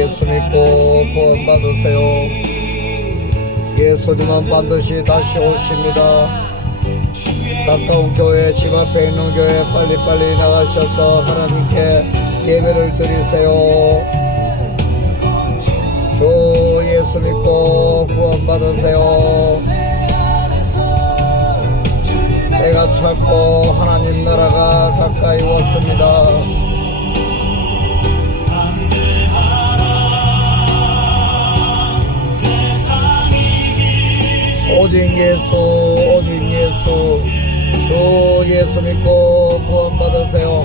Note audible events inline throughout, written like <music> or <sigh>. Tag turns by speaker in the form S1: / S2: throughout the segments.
S1: 예수 믿고 구원 받으세요. 예수님은 반드시 다시 오십니다. 가까운 교회, 집 앞에 있는 교회 빨리빨리 나가셔서 하나님께 예배를 드리세요. 주 예수 믿고 구원 받으세요. 내가 찾고 하나님 나라가 가까이 왔습니다. 오직 예수, 오직 예수, 주 예수 믿고 구원 받으세요.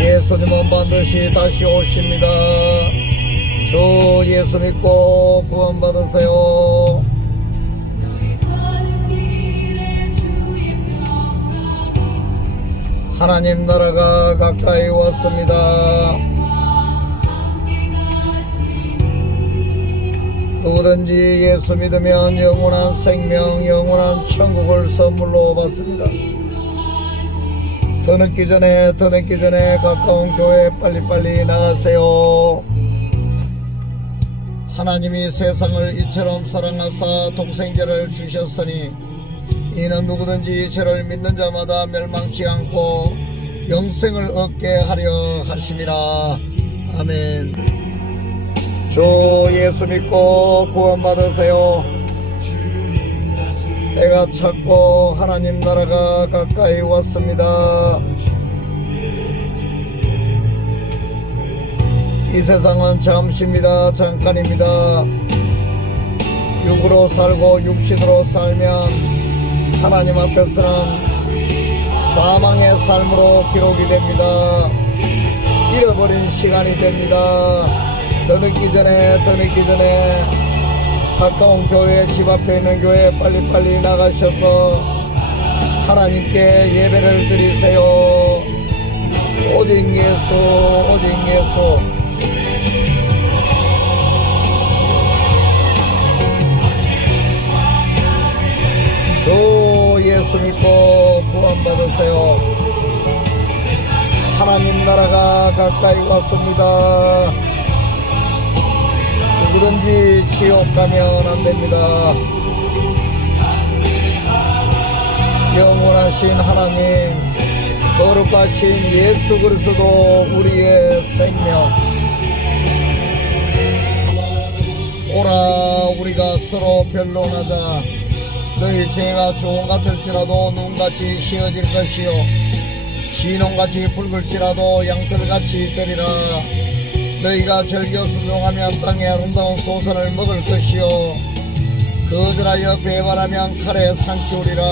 S1: 예수님은 반드시 다시 오십니다. 주 예수 믿고 구원 받으세요. 하나님 나라가 가까이 왔습니다. 누구든지 예수 믿으면 영원한 생명, 영원한 천국을 선물로 받습니다. 더 늦기 전에, 더 늦기 전에 가까운 교회 빨리빨리 나가세요. 하나님이 세상을 이처럼 사랑하사 동생제를 주셨으니 이는 누구든지 저를 믿는 자마다 멸망치 않고 영생을 얻게 하려 하심이라. 아멘. 주 예수 믿고 구원 받으세요. 내가 찾고 하나님 나라가 가까이 왔습니다. 이 세상은 잠시입니다. 잠깐입니다. 육으로 살고 육신으로 살면 하나님 앞에서는 사망의 삶으로 기록이 됩니다. 잃어버린 시간이 됩니다. 더 늦기 전에, 더 늦기 전에 가까운 교회, 집 앞에 있는 교회 빨리빨리 나가셔서 하나님께 예배를 드리세요. 오직 예수, 오직 예수. 주 예수 믿고 구원 받으세요. 하나님 나라가 가까이 왔습니다. 누구든지 지옥 가면 안 됩니다. 영원하신 하나님, 거룩하신 예수 그리스도 우리의 생명. 오라 우리가 서로 변론하자. 너희 죄가 좋은 같을지라도 눈같이 휘어질 것이요. 진홍같이 붉을지라도 양털같이 되리라. 너희가 즐겨 순종하면 땅의 아름다운 소선을 먹을 것이요. 거절하여 배반하면 칼에 삼키우리라.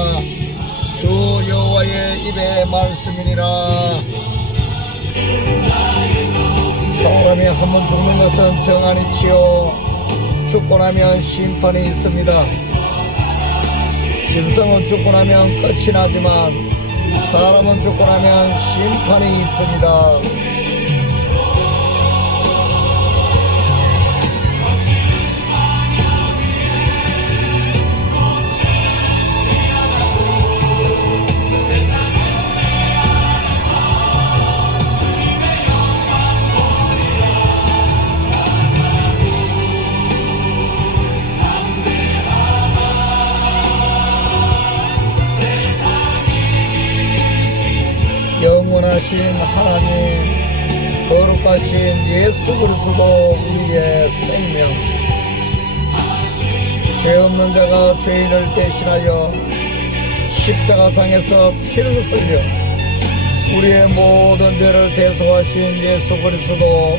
S1: 주 여호와의 입의 말씀이니라. 사람이 한 번 죽는 것은 정한이치요. 죽고 나면 심판이 있습니다 짐승은 죽고 나면 끝이 나지만 사람은 죽고 나면 심판이 있습니다. 영원하신 하나님, 거룩하신 예수 그리스도 우리의 생명, 죄 없는 자가 죄인을 대신하여 십자가상에서 피를 흘려 우리의 모든 죄를 대속하신 예수 그리스도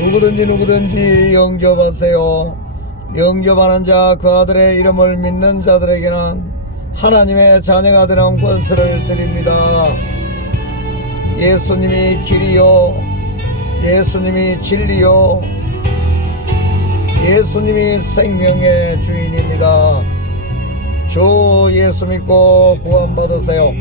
S1: 누구든지 누구든지 영접하세요. 영접하는 자 그 아들의 이름을 믿는 자들에게는 하나님의 자녀가 되는 권세를 드립니다. 예수님이 길이요, 예수님이 진리요, 예수님이 생명의 주인입니다. 주 예수 믿고 구원 받으세요.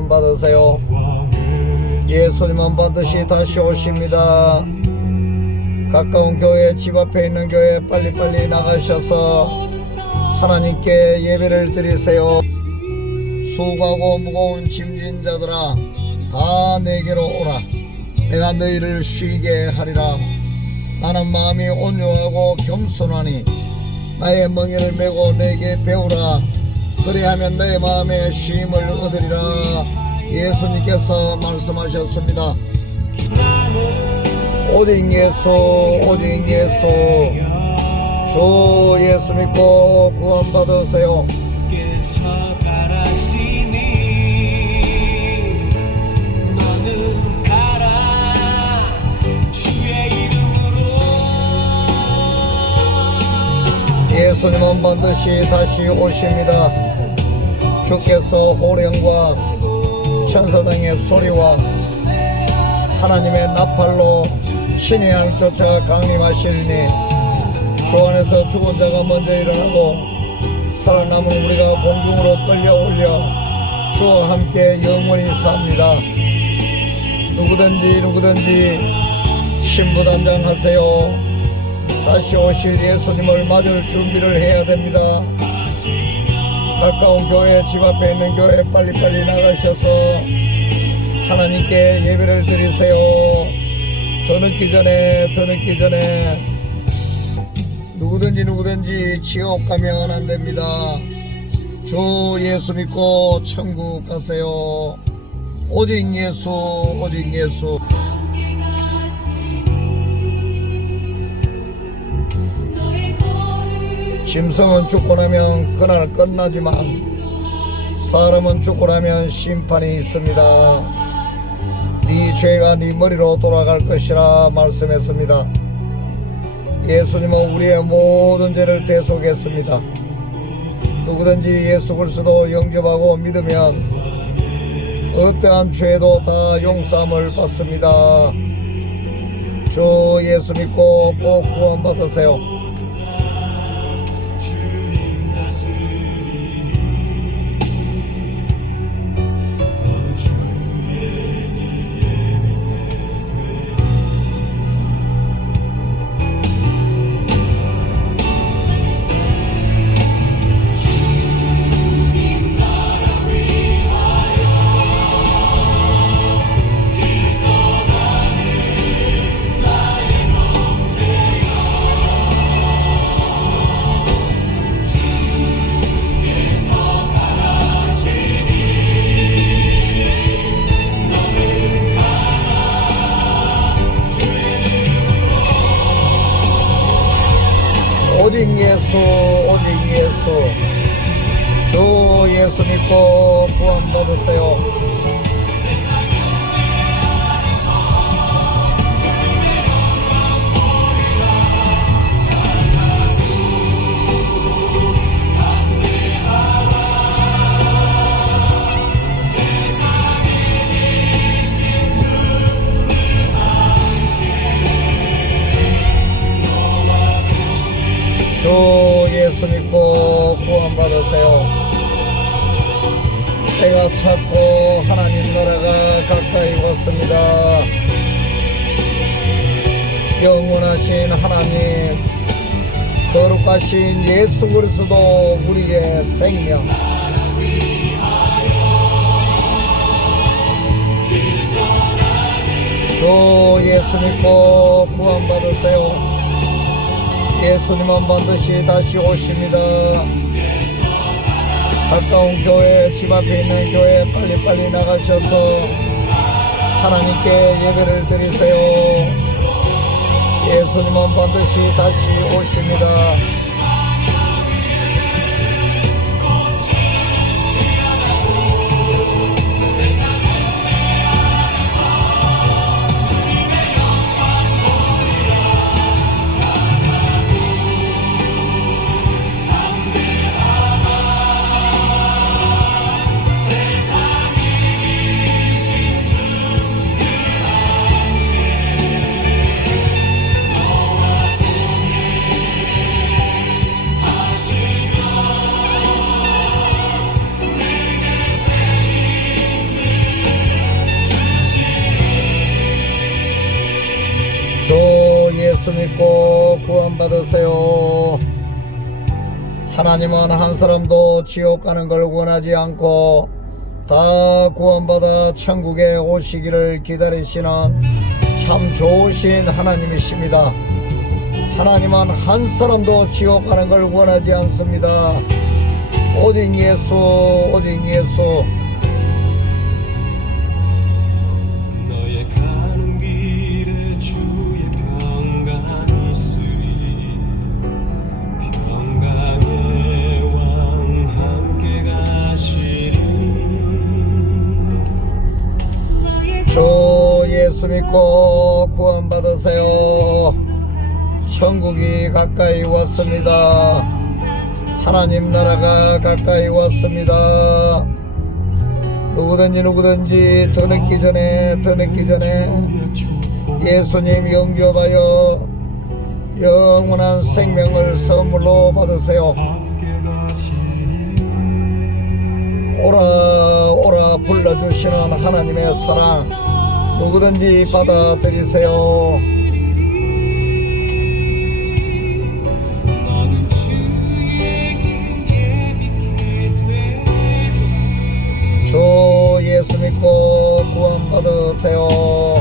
S1: 믿고 구원받으세요. 예수님은 반드시 다시 오십니다. 가까운 교회, 집 앞에 있는 교회 빨리빨리 나가셔서 하나님께 예배를 드리세요. 수고하고 무거운 짐진 자들아, 다 내게로 오라. 내가 너희를 쉬게 하리라. 나는 마음이 온유하고 겸손하니 나의 멍에를 메고 내게 배우라. 그리하면 너의 마음에 쉼을 얻으리라. 예수님께서 말씀하셨습니다. 오직 예수, 오직 예수. 주 예수 믿고 구원받으세요. 예수님은 반드시 다시 오십니다. 주께서 호령과 천사등의 소리와 하나님의 나팔로 신의 양 쫓아 강림하시리니 주 안에서 죽은 자가 먼저 일어나고 살아남은 우리가 공중으로 끌려 올려 주와 함께 영원히 삽니다. 누구든지 누구든지 신부단장 하세요. 다시 오실 예수님을 맞을 준비를 해야 됩니다. 가까운 교회, 집 앞에 있는 교회 빨리빨리 나가셔서 하나님께 예배를 드리세요. 더 늦기 전에, 더 늦기 전에 누구든지 누구든지 지옥 가면 안 됩니다. 주 예수 믿고 천국 가세요. 오직 예수, 오직 예수. 짐승은 죽고 나면 그날 끝나지만 사람은 죽고 나면 심판이 있습니다. 네 죄가 네 머리로 돌아갈 것이라 말씀했습니다. 예수님은 우리의 모든 죄를 대속했습니다. 누구든지 예수 그리스도 영접하고 믿으면 어떠한 죄도 다 용서함을 받습니다. 주 예수 믿고 꼭 구원받으세요. 왔습니다. 영원하신 하나님 거룩하신 예수 그리스도 우리의 생명. 주 예수 믿고 구원받으세요. 예수님은 반드시 다시 오십니다. 가까운 교회, 집 앞에 있는 교회 빨리빨리 나가셔서 하나님께 예배를 드리세요. 예수님은 반드시 다시 오십니다. 하나님은 한 사람도 지옥 가는 걸 원하지 않고 다 구원받아 천국에 오시기를 기다리시는 참 좋으신 하나님이십니다. 하나님은 한 사람도 지옥 가는 걸 원하지 않습니다. 오직 예수, 오직 예수. 믿고 구원 받으세요. 천국이 가까이 왔습니다. 하나님 나라가 가까이 왔습니다. 누구든지 누구든지 더 늦기 전에 더 늦기 전에 예수님 영접하여 영원한 생명을 선물로 받으세요. 오라 오라 불러주시는 하나님의 사랑 누구든지 받아들이세요.
S2: 주
S1: 예수 믿고 구원 받으세요.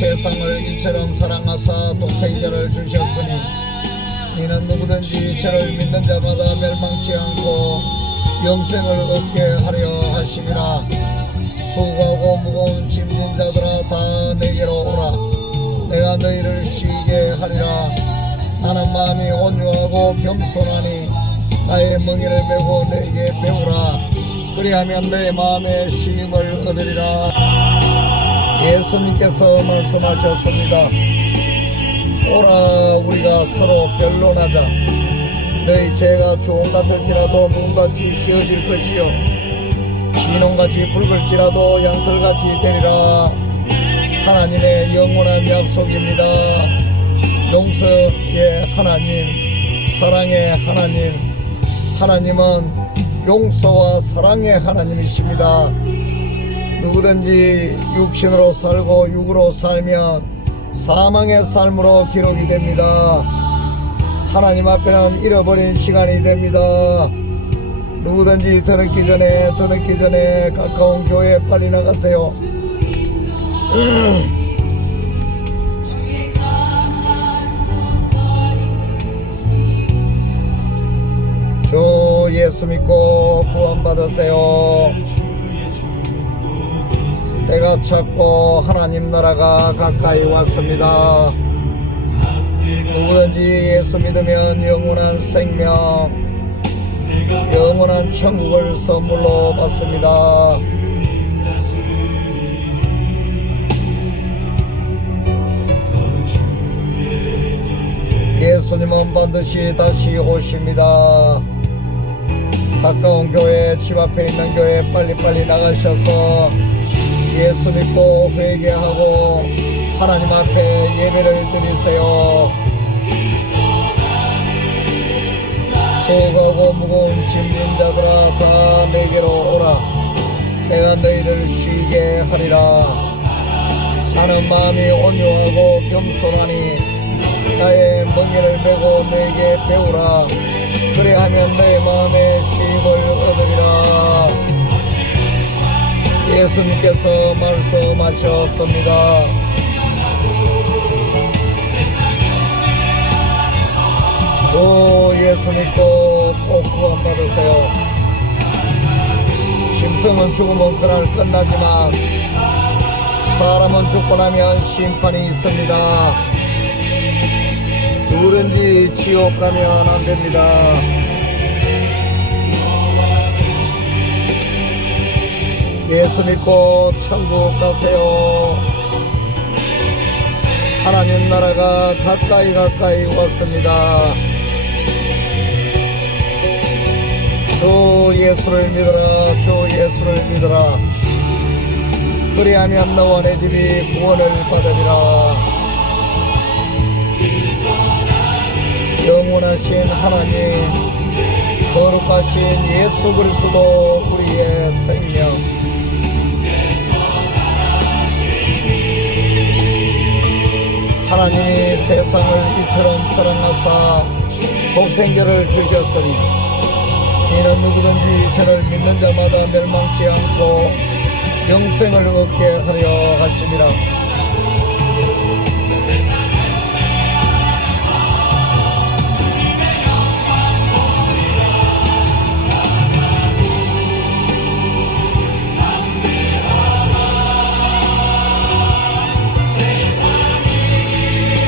S1: 세상을 이처럼 사랑하사 독생자를 주셨으니 이는 누구든지 저를 믿는 자마다 멸망치 않고 영생을 얻게 하려 하심이라. 수고하고 무거운 짐진 자들아 다 내게로 오라. 내가 너희를 쉬게 하리라. 나는 마음이 온유하고 겸손하니 나의 멍에를 메고 내게 배우라. 그리하면 내 마음의 쉼을 얻으리라 예수님께서 말씀하셨습니다. 오라 우리가 서로 변론하자. 너희 죄가 주홍 같을지라도 눈같이 기어질 것이요 진홍같이 붉을지라도 양털같이 되리라. 하나님의 영원한 약속입니다. 용서의 하나님, 사랑의 하나님, 하나님은 용서와 사랑의 하나님이십니다. 누구든지 육신으로 살고 육으로 살면 사망의 삶으로 기록이 됩니다. 하나님 앞에는 잃어버린 시간이 됩니다. 누구든지 더 늦기 전에 더 늦기 전에 가까운 교회에 빨리 나가세요. <clears throat> 주 예수 믿고 구원 받으세요. 때가 찼고 하나님 나라가 가까이 왔습니다. 누구든지 예수 믿으면 영원한 생명, 영원한 천국을 선물로 받습니다. 예수님은 반드시 다시 오십니다. 가까운 교회, 집 앞에 있는 교회 빨리빨리 나가셔서 예수 믿고 회개하고 하나님 앞에 예배를 드리세요. 수고하고 무거운 짐진 자들아 다 내게로 오라. 내가 너희를 쉬게 하리라. 나는 마음이 온유하고 겸손하니 나의 멍에를 메고 내게 배우라. 그래하면 내 마음의 쉼을 얻으리라. 예수님께서 말씀하셨습니다. 주 예수 믿고 꼭 구원 받으세요. 짐승은 죽으면 그날 끝나지만 사람은 죽고 나면 심판이 있습니다. 누구든지 지옥 가면 안 됩니다. 예수 믿고 천국 가세요. 하나님 나라가 가까이 가까이 왔습니다. 주 예수를 믿어라, 주 예수를 믿어라. 그리하면 너와 내 집이 구원을 받으리라. 영원하신 하나님, 거룩하신 예수 그리스도 우리의 생명. 하나님이 세상을 이처럼 사랑하사 독생자를 주셨으니 이는 누구든지 저를 믿는 자마다 멸망치 않고 영생을 얻게 하려 하심이라